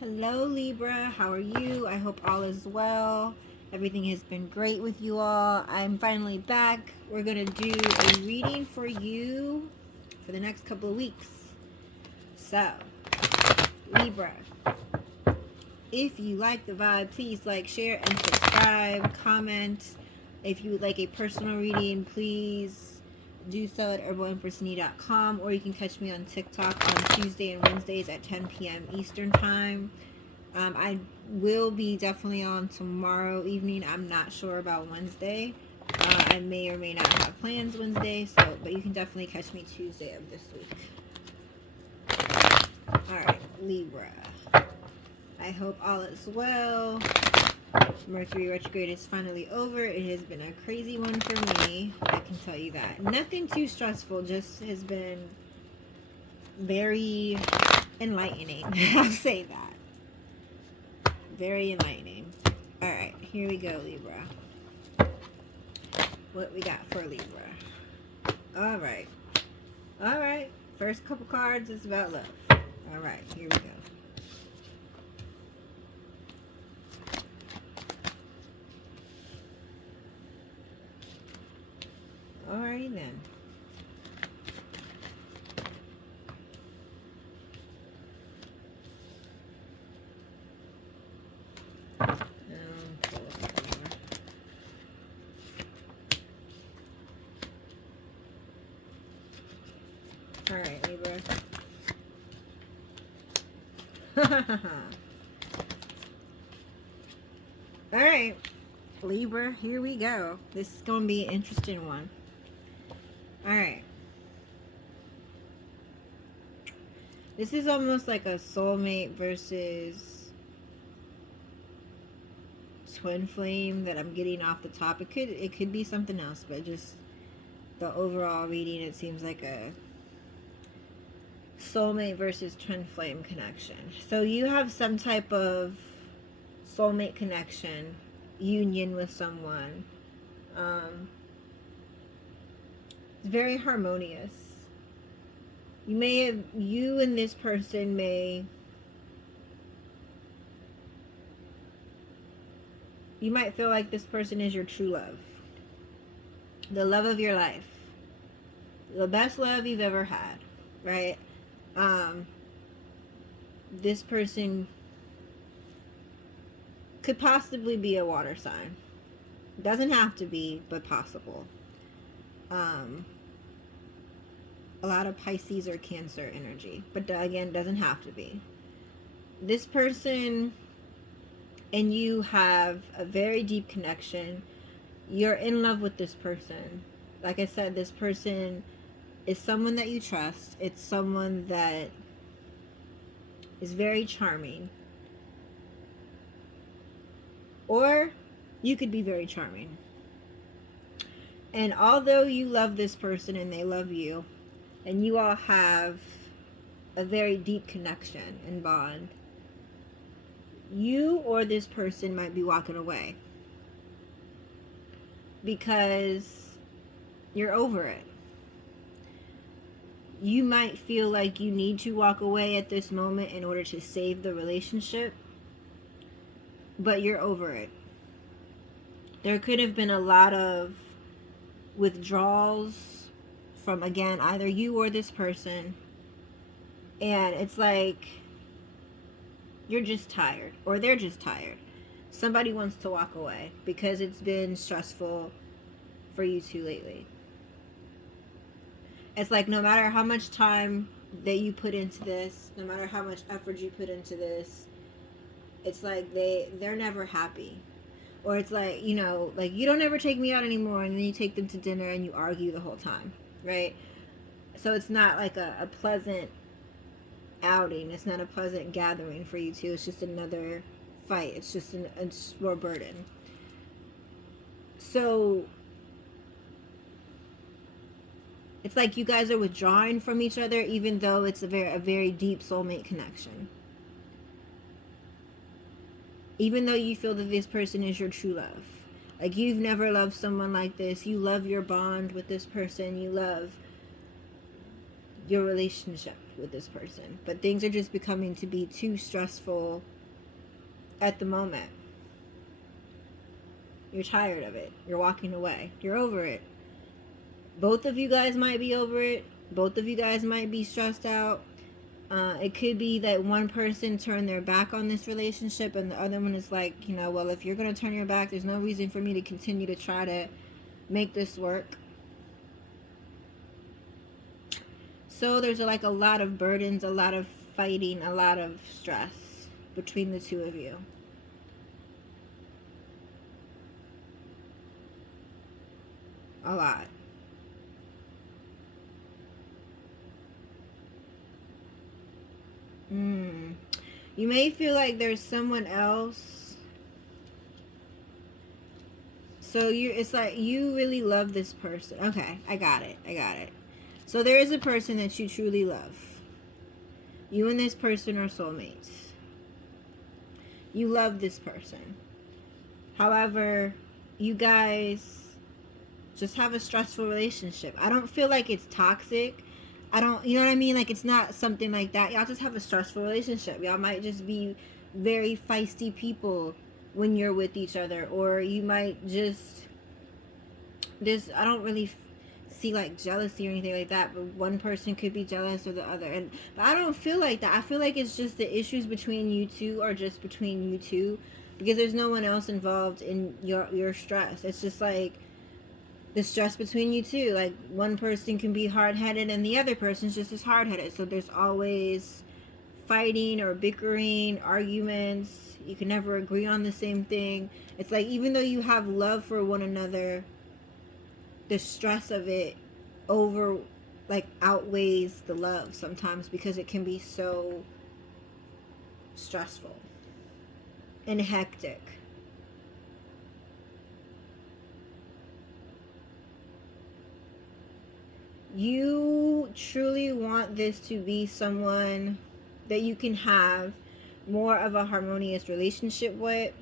Hello Libra, how are you? I hope all is well. Everything has been great with you all. I'm finally back. We're going to do a reading for you for the next couple of weeks. So, Libra, if you like the vibe, please like, share, and subscribe. Comment. If you would like a personal reading, please do so at herbalempressnee.com, or you can catch me on TikTok on Tuesday and Wednesdays at 10 p.m. Eastern Time. I will be definitely on tomorrow evening. I'm not sure about Wednesday. I may or may not have plans Wednesday, but you can definitely catch me Tuesday of this week. Alright, Libra. I hope all is well. Mercury retrograde is finally over. It has been a crazy one for me. I can tell you that. Nothing too stressful, just has been very enlightening. I'll say that. Very enlightening. Alright, here we go, Libra. What we got for Libra? Alright. Alright. First couple cards is about love. Alright, here we go. Alrighty then. Alright, Libra. Alright, Libra, here we go. This is going to be an interesting one. Alright. This is almost like a soulmate versus twin flame that I'm getting off the top. It could be something else, but just the overall reading, it seems like a soulmate versus twin flame connection. So you have some type of soulmate connection, union with someone. It's very harmonious. You and this person you might feel like this person is your true love. The love of your life. The best love you've ever had, right? This person could possibly be a water sign. Doesn't have to be, but possible. A lot of Pisces or Cancer energy, but again, doesn't have to be. This person and you have a very deep connection. You're in love with this person. Like I said, this person is someone that you trust. It's someone that is very charming. Or you could be very charming. And although you love this person and they love you, and you all have a very deep connection and bond, you or this person might be walking away because you're over it. You might feel like you need to walk away at this moment in order to save the relationship, but you're over it. There could have been a lot of withdrawals from, again, either you or this person, and it's like you're just tired, or they're just tired. Somebody wants to walk away because it's been stressful for you two lately. It's like no matter how much time that you put into this, no matter how much effort you put into this, it's like they're never happy. Or it's like, you know, like, you don't ever take me out anymore, and then you take them to dinner and you argue the whole time, right? So it's not like a pleasant outing. It's not a pleasant gathering for you two. It's just another fight. It's just it's more burden. So it's like you guys are withdrawing from each other, even though it's a very deep soulmate connection. Even though you feel that this person is your true love. Like, you've never loved someone like this. You love your bond with this person. You love your relationship. with this person, but things are just becoming to be too stressful at the moment. You're tired of it. You're walking away. You're over it. Both of you guys might be over it. Both of you guys might be stressed out. It could be that one person turned their back on this relationship and the other one is like, you know, well, if you're going to turn your back, there's no reason for me to continue to try to make this work. So there's like a lot of burdens, a lot of fighting, a lot of stress between the two of you. A lot. You may feel like there's someone else. So it's like you really love this person. Okay, I got it. So there is a person that you truly love. You and this person are soulmates. You love this person. However, you guys just have a stressful relationship. I don't feel like it's toxic. You know what I mean? Like, it's not something like that. Y'all just have a stressful relationship. Y'all might just be very feisty people when you're with each other. Or you might just I don't really see like jealousy or anything like that. But one person could be jealous of the other. But I don't feel like that. I feel like it's just the issues between you two are just between you two. Because there's no one else involved in your stress. It's just like the stress between you two. Like, one person can be hard-headed and the other person's just as hard-headed. So there's always fighting or bickering, arguments. You can never agree on the same thing. It's like, even though you have love for one another, the stress of it outweighs the love sometimes, because it can be so stressful and hectic. You truly want this to be someone that you can have more of a harmonious relationship with.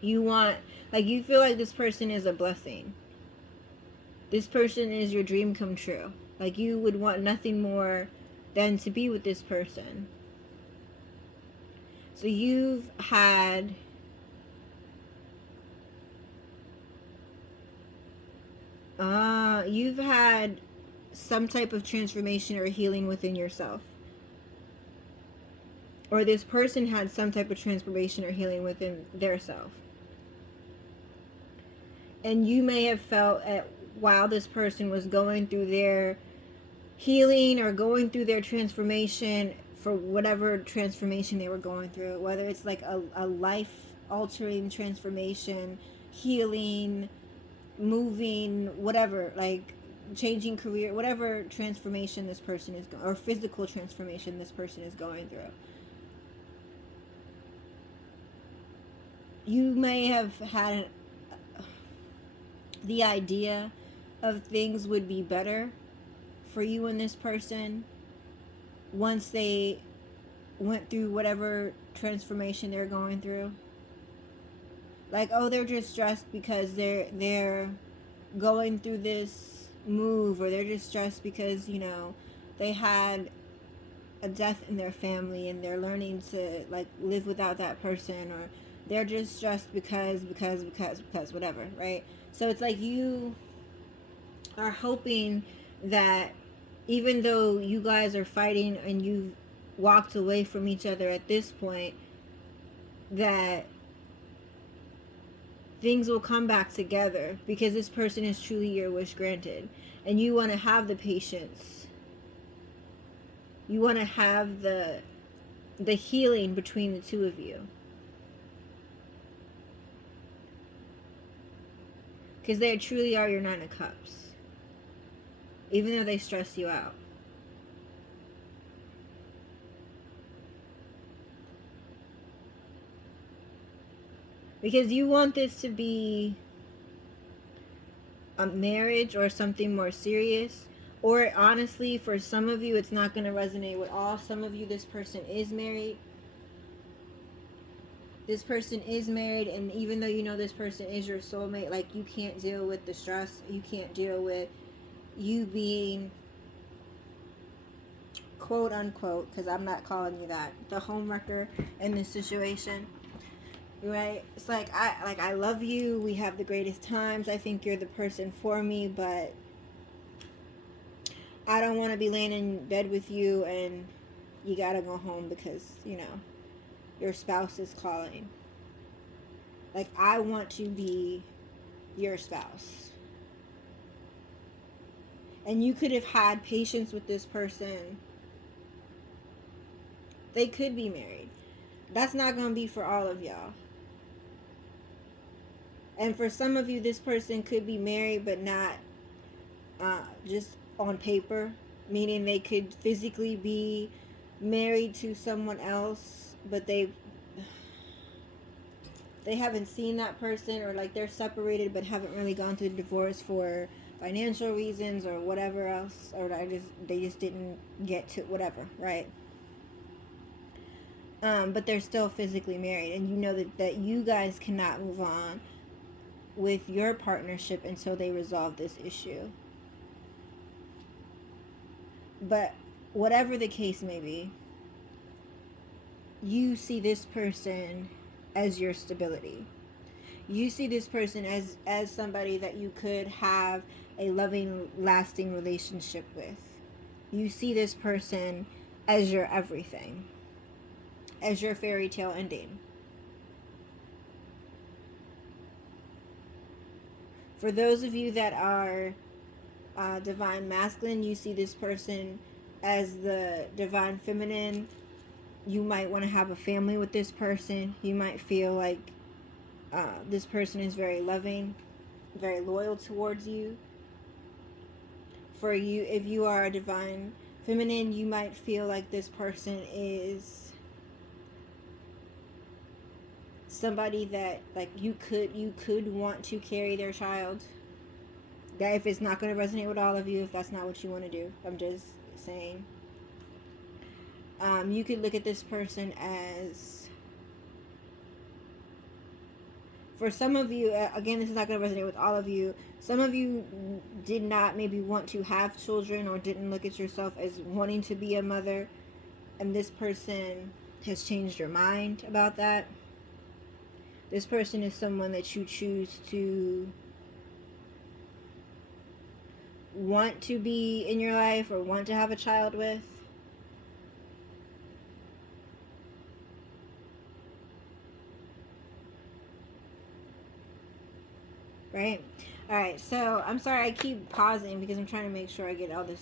You want, like, you feel like this person is a blessing. This person is your dream come true. Like, you would want nothing more than to be with this person. So you've had some type of transformation or healing within yourself. Or this person had some type of transformation or healing within their self. And you may have felt while this person was going through their healing or going through their transformation, for whatever transformation they were going through, whether it's like a life-altering transformation, healing, moving, whatever, like changing career, whatever transformation this person is or physical transformation this person is going through. You may have had the idea of things would be better for you and this person once they went through whatever transformation they're going through. Like, oh, they're just stressed because they're going through this move, or they're just stressed because, you know, they had a death in their family and they're learning to like live without that person, or they're just stressed because whatever, right? So it's like you are hoping that even though you guys are fighting and you've walked away from each other at this point, that things will come back together, because this person is truly your wish granted. And you want to have the patience. You want to have the healing between the two of you. Because they truly are your Nine of Cups. Even though they stress you out. Because you want this to be a marriage or something more serious. Or honestly, for some of you, it's not going to resonate with all. Some of you, this person is married. This person is married, and even though you know this person is your soulmate, like, you can't deal with the stress. You can't deal with you being quote unquote, because I'm not calling you that, the homewrecker in this situation, right? It's like I love you. We have the greatest times. I think you're the person for me, but I don't want to be laying in bed with you and you gotta go home because, you know, your spouse is calling. Like, I want to be your spouse. And you could have had patience with this person. They could be married. That's not going to be for all of y'all. And for some of you, this person could be married, but not just on paper. Meaning they could physically be married to someone else, but they haven't seen that person, or like they're separated but haven't really gone through divorce for financial reasons or whatever else, or they just didn't get to whatever, right? But they're still physically married, and you know that you guys cannot move on with your partnership until they resolve this issue. But whatever the case may be, you see this person as your stability. You see this person as somebody that you could have a loving, lasting relationship with. You see this person as your everything, as your fairy tale ending. For those of you that are divine masculine, you see this person as the divine feminine. You might want to have a family with this person. You might feel like this person is very loving, very loyal towards you. For you, if you are a divine feminine, you might feel like this person is somebody that like you could want to carry their child. That if it's not going to resonate with all of you, if that's not what you want to do, I'm just saying. You could look at this person as, for some of you, again, this is not going to resonate with all of you. Some of you did not maybe want to have children, or didn't look at yourself as wanting to be a mother, and this person has changed your mind about that. This person is someone that you choose to want to be in your life or want to have a child with. Right? Alright, so I'm sorry I keep pausing because I'm trying to make sure I get all this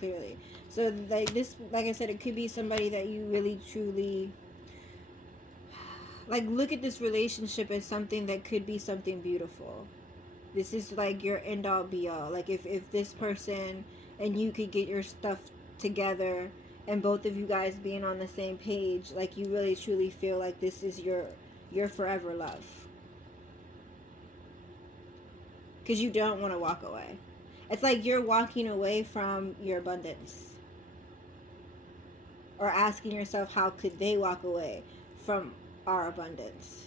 clearly. So like this, like I said, it could be somebody that you really truly like. Look at this relationship as something that could be something beautiful. This is like your end all be all. Like if this person and you could get your stuff together and both of you guys being on the same page, like you really truly feel like this is your forever love. Because you don't want to walk away. It's like you're walking away from your abundance. Or asking yourself, how could they walk away from our abundance?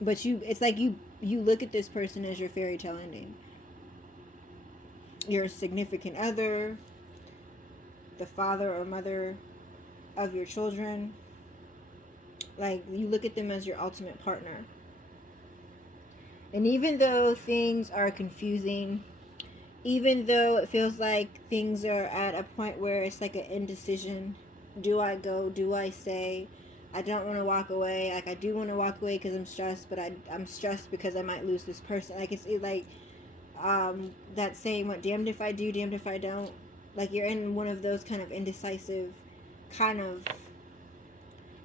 But it's like you look at this person as your fairy tale ending. Your significant other, the father or mother of your children. Like, you look at them as your ultimate partner. And even though things are confusing, even though it feels like things are at a point where it's like an indecision, do I go, do I stay? I don't want to walk away. Like, I do want to walk away because I'm stressed, but I'm stressed because I might lose this person. Like, it's like that saying, what, damned if I do, damned if I don't. Like, you're in one of those kind of indecisive kind of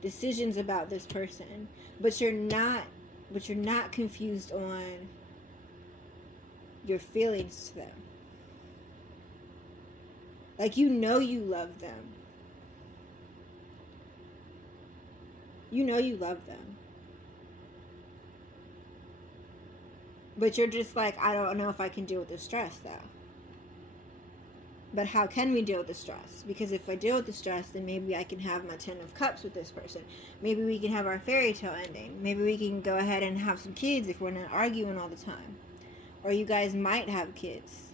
decisions about this person, but you're not confused on your feelings to them. Like, you know you love them. You know you love them. But you're just like, I don't know if I can deal with the stress, though. But how can we deal with the stress? Because if I deal with the stress, then maybe I can have my 10 of cups with this person. Maybe we can have our fairy tale ending. Maybe we can go ahead and have some kids if we're not arguing all the time. Or you guys might have kids.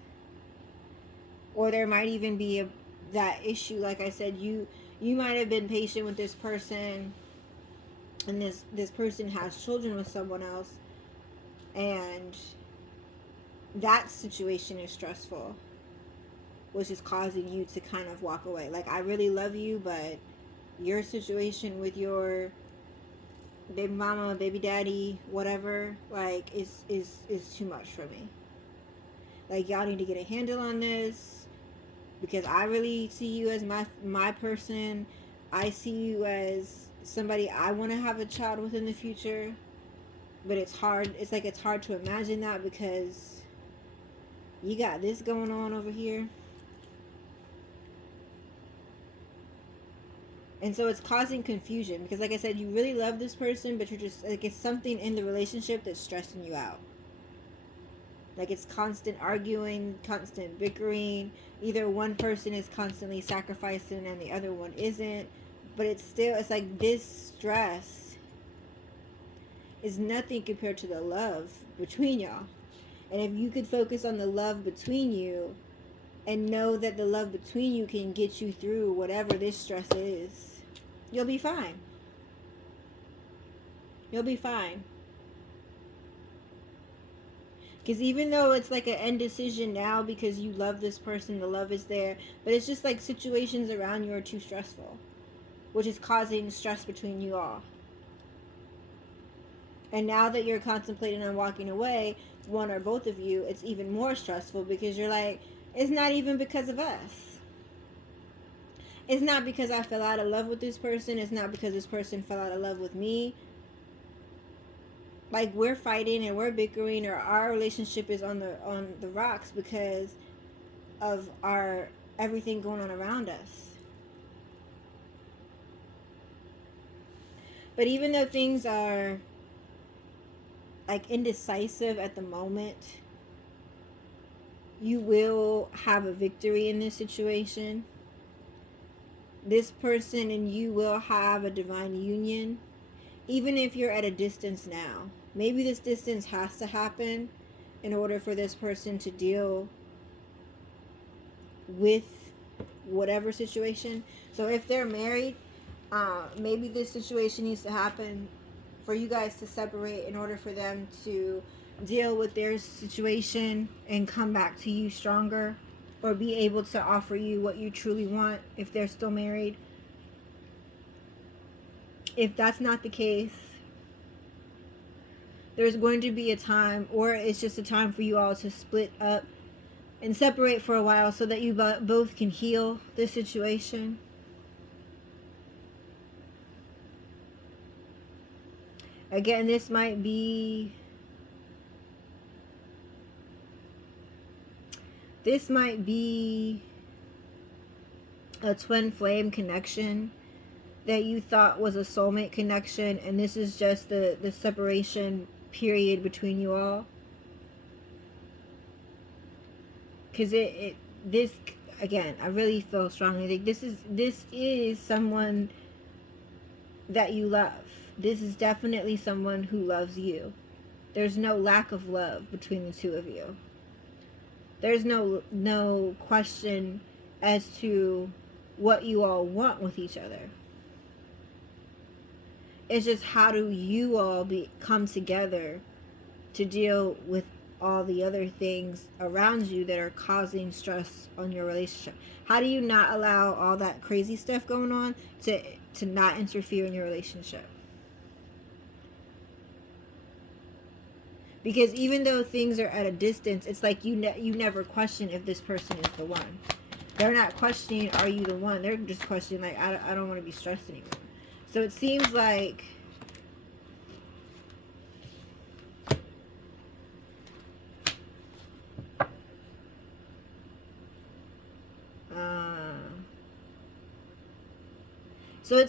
Or there might even be that issue. Like I said, you might have been patient with this person, and this person has children with someone else, and that situation is stressful, which is causing you to kind of walk away. Like, I really love you, but your situation with your baby mama, baby daddy, whatever, like, is too much for me. Like, y'all need to get a handle on this, because I really see you as my person. I see you as somebody I want to have a child with in the future, but it's hard. It's like, it's hard to imagine that, because you got this going on over here. And so it's causing confusion, because like I said, you really love this person, but you're just like, it's something in the relationship that's stressing you out. Like, it's constant arguing, constant bickering. Either one person is constantly sacrificing and the other one isn't. But it's like, this stress is nothing compared to the love between y'all. And if you could focus on the love between you and know that the love between you can get you through whatever this stress is, you'll be fine. You'll be fine. Because even though it's like an indecision now because you love this person, the love is there, but it's just like situations around you are too stressful, which is causing stress between you all. And now that you're contemplating on walking away, one or both of you, it's even more stressful, because you're like, it's not even because of us. It's not because I fell out of love with this person. It's not because this person fell out of love with me. Like, we're fighting and we're bickering, or our relationship is on the rocks because of our everything going on around us. But even though things are like indecisive at the moment, you will have a victory in this situation. This person and you will have a divine union, even if you're at a distance now. Maybe this distance has to happen in order for this person to deal with whatever situation. So if they're married, maybe this situation needs to happen for you guys to separate in order for them to deal with their situation and come back to you stronger, or be able to offer you what you truly want if they're still married. If that's not the case, there's going to be a time, or it's just a time for you all to split up and separate for a while so that you both can heal this situation. Again, this might be a twin flame connection that you thought was a soulmate connection, and this is just the separation period between you all. Because this, again, I really feel strongly like this is someone that you love. This is definitely someone who loves you. There's no lack of love between the two of you. There's no question as to what you all want with each other. It's just, how do you all come together to deal with all the other things around you that are causing stress on your relationship? How do you not allow all that crazy stuff going on to not interfere in your relationship? Because even though things are at a distance, it's like you never question if this person is the one. They're not questioning, are you the one? They're just questioning, like, I don't want to be stressed anymore. So it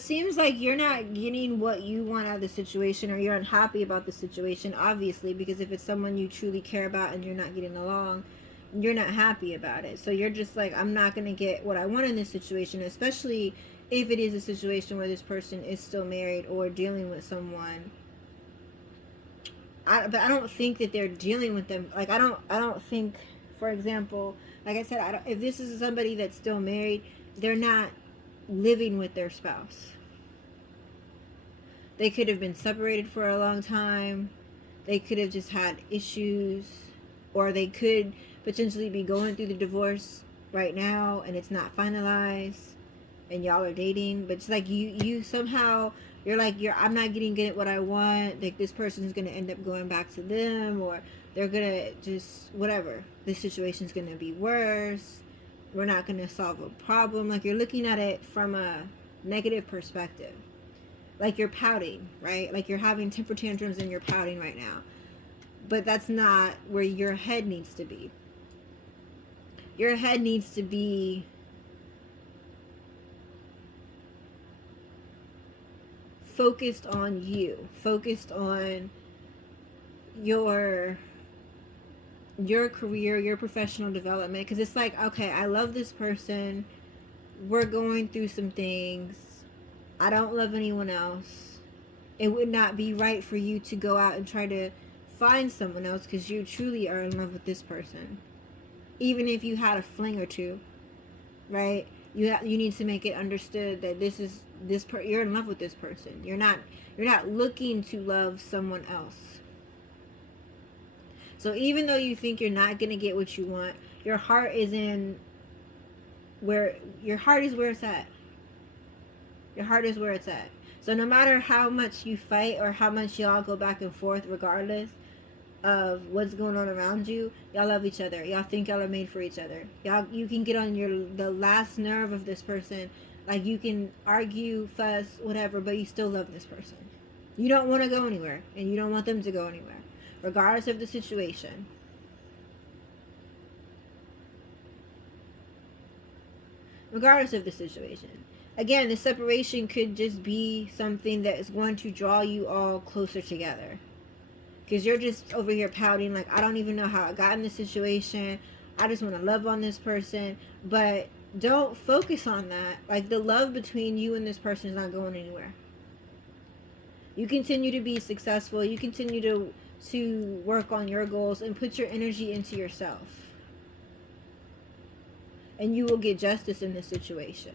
seems like you're not getting what you want out of the situation, or you're unhappy about the situation, obviously, because if it's someone you truly care about and you're not getting along, you're not happy about it. So you're just like, I'm not going to get what I want in this situation, especially if it is a situation where this person is still married or dealing with someone. But I don't think that they're dealing with them. Like, I don't think, for example, like I said, if this is somebody that's still married, they're not living with their spouse. They could have been separated for a long time. They could have just had issues, or they could potentially be going through the divorce right now and it's not finalized and y'all are dating, but it's like you somehow you're like, I'm not getting what I want. Like, this person's gonna end up going back to them, or they're gonna just whatever. This situation's gonna be worse. We're not gonna solve a problem. Like, you're looking at it from a negative perspective. Like, you're pouting, right? Like, you're having temper tantrums and you're pouting right now. But that's not where your head needs to be. Your head needs to be focused on you, focused on your career, your professional development. Because it's like, okay, I love this person. We're going through some things. I don't love anyone else. It would not be right for you to go out and try to find someone else, because you truly are in love with this person. Even if you had a fling or two, right? You need to make it understood that you're in love with this person. You're not looking to love someone else. So even though you think you're not going to get what you want, your heart is where it's at. Your heart is where it's at. So no matter how much you fight or how much y'all go back and forth, regardless of what's going on around you, y'all love each other. Y'all think y'all are made for each other. You can get on the last nerve of this person. Like, you can argue, fuss, whatever, but you still love this person. You don't want to go anywhere, and you don't want them to go anywhere, regardless of the situation. Regardless of the situation. Again, the separation could just be something that is going to draw you all closer together. Because you're just over here pouting, like, I don't even know how I got in this situation. I just want to love on this person. But don't focus on that. Like, the love between you and this person is not going anywhere. You continue to be successful. You continue to work on your goals and put your energy into yourself. And you will get justice in this situation.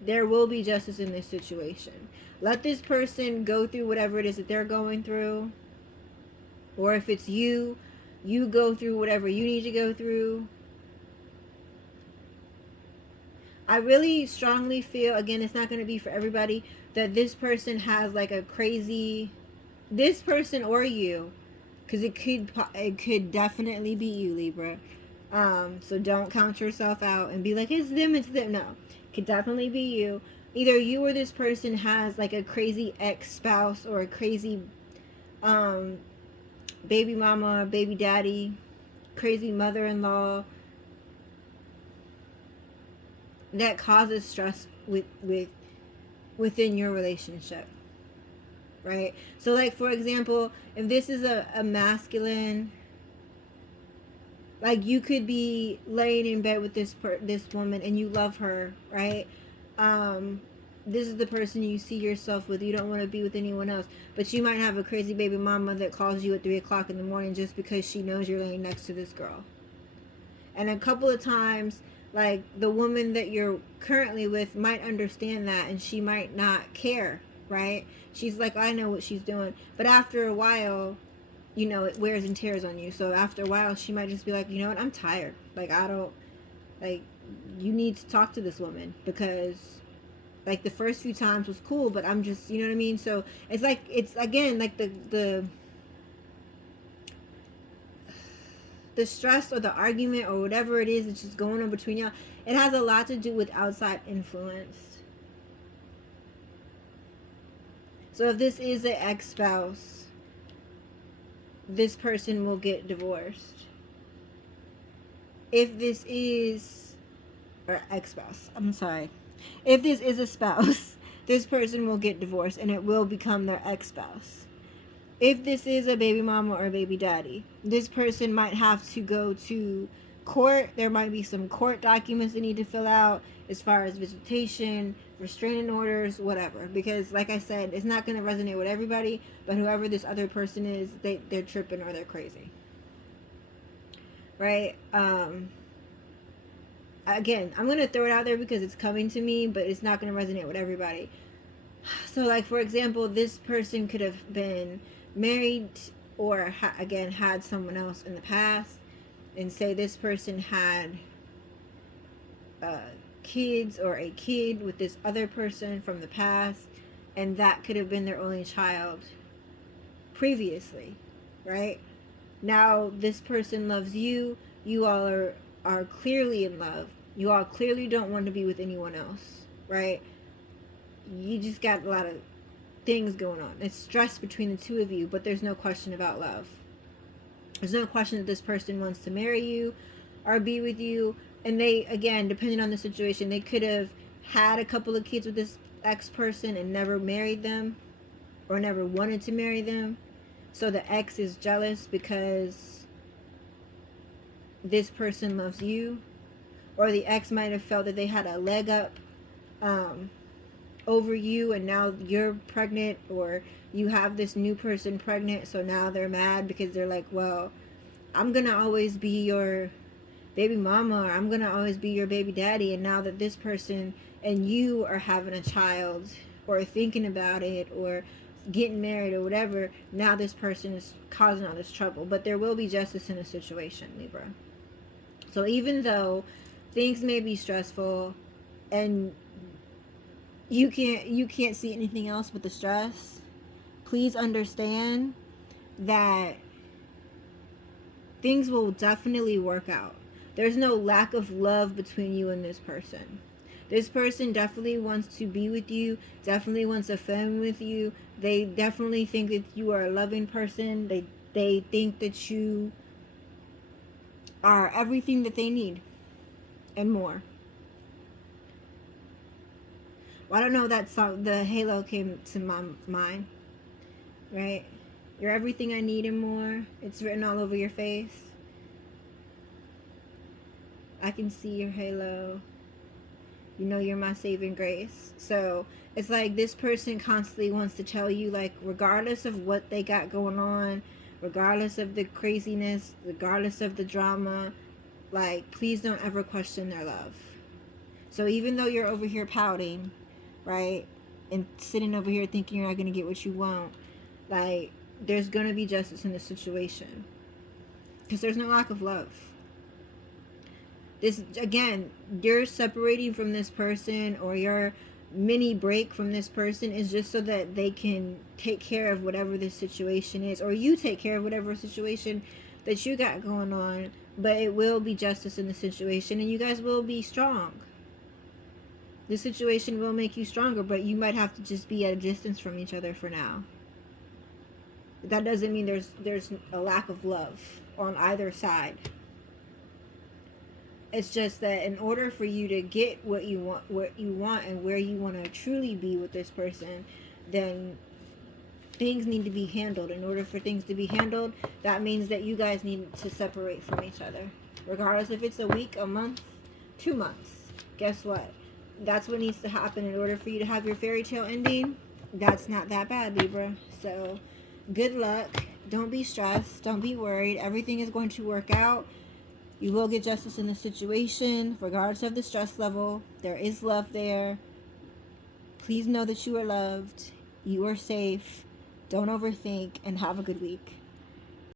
There will be justice in this situation. Let this person go through whatever it is that they're going through. Or if it's you go through whatever you need to go through. I really strongly feel, again, it's not going to be for everybody, that this person has like a crazy, this person or you, because it could definitely be you, Libra. So don't count yourself out and be like, it's them. No, it could definitely be you. Either you or this person has like a crazy ex-spouse or a crazy baby mama, baby daddy, crazy mother-in-law that causes stress within your relationship, right? So, like, for example, if this is a masculine, like, you could be laying in bed with this woman and you love her, right? This is the person you see yourself with. You don't want to be with anyone else, but you might have a crazy baby mama that calls you at 3 o'clock in the morning just because she knows you're laying next to this girl. And a couple of times, like, the woman that you're currently with might understand that and she might not care, right? She's like, I know what she's doing. But after a while, you know, it wears and tears on you. So after a while, she might just be like, you know what, I'm tired. Like, you need to talk to this woman, because, like, the first few times was cool, but I'm just, you know what I mean? So it's like, it's again, like the stress or the argument or whatever it is that's just going on between y'all, it has a lot to do with outside influence. So if this is an ex-spouse, this person will get divorced. If this is, or ex-spouse, I'm sorry. If this is a spouse, this person will get divorced and it will become their ex-spouse. If this is a baby mama or a baby daddy, this person might have to go to court. There might be some court documents they need to fill out as far as visitation, restraining orders, whatever. Because, like I said, it's not going to resonate with everybody, but whoever this other person is, they're tripping or they're crazy. Right? again, I'm going to throw it out there because it's coming to me, but it's not going to resonate with everybody. So, like, for example, this person could have been married or, again, had someone else in the past. And say this person had kids or a kid with this other person from the past. And that could have been their only child previously, right? Now, this person loves you. You all are clearly in love. You all clearly don't want to be with anyone else, right? You just got a lot of things going on. It's stress between the two of you, but there's no question about love. There's no question that this person wants to marry you or be with you. And they, again, depending on the situation, they could have had a couple of kids with this ex person and never married them or never wanted to marry them. So the ex is jealous because this person loves you. Or the ex might have felt that they had a leg up over you, and now you're pregnant, or you have this new person pregnant, so now they're mad because they're like, well, I'm gonna always be your baby mama, or I'm gonna always be your baby daddy, and now that this person and you are having a child or thinking about it or getting married or whatever, now this person is causing all this trouble. But there will be justice in the situation, Libra. So even though things may be stressful and you can't see anything else but the stress, please understand that things will definitely work out. There's no lack of love between you and this person. This person definitely wants to be with you, definitely wants a family with you. They definitely think that you are a loving person. They think that you are everything that they need and more. Well, I don't know, that song, the halo came to my mind, right? You're everything I need and more. It's written all over your face. I can see your halo. You know you're my saving grace. So it's like this person constantly wants to tell you, like, regardless of what they got going on, regardless of the craziness, regardless of the drama, like, please don't ever question their love. So even though you're over here pouting, right, and sitting over here thinking you're not going to get what you want, like, there's going to be justice in the situation. Because there's no lack of love. This, again, you're separating from this person, or your mini break from this person is just so that they can take care of whatever this situation is, or you take care of whatever situation that you got going on. But it will be justice in the situation, and you guys will be strong. The situation will make you stronger, but you might have to just be at a distance from each other for now. That doesn't mean there's a lack of love on either side. It's just that in order for you to get what you want and where you want to truly be with this person, then things need to be handled. In order for things to be handled, that means that you guys need to separate from each other. Regardless if it's a week, a month, 2 months. Guess what? That's what needs to happen in order for you to have your fairy tale ending. That's not that bad, Libra. So good luck. Don't be stressed. Don't be worried. Everything is going to work out. You will get justice in the situation, regardless of the stress level. There is love there. Please know that you are loved. You are safe. Don't overthink, and have a good week.